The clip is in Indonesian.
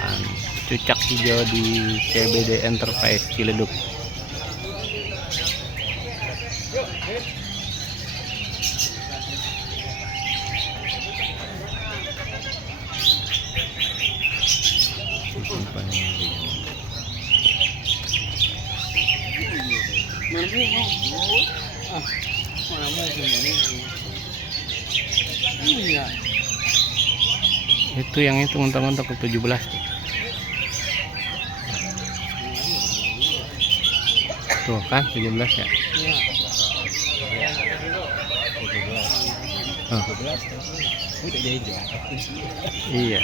penampakan cucak hijau di CBD Enterprise Ciledug. Itu yang itu mentok-mentok ke 17 tuh kan 17 ya. Oh. Iya.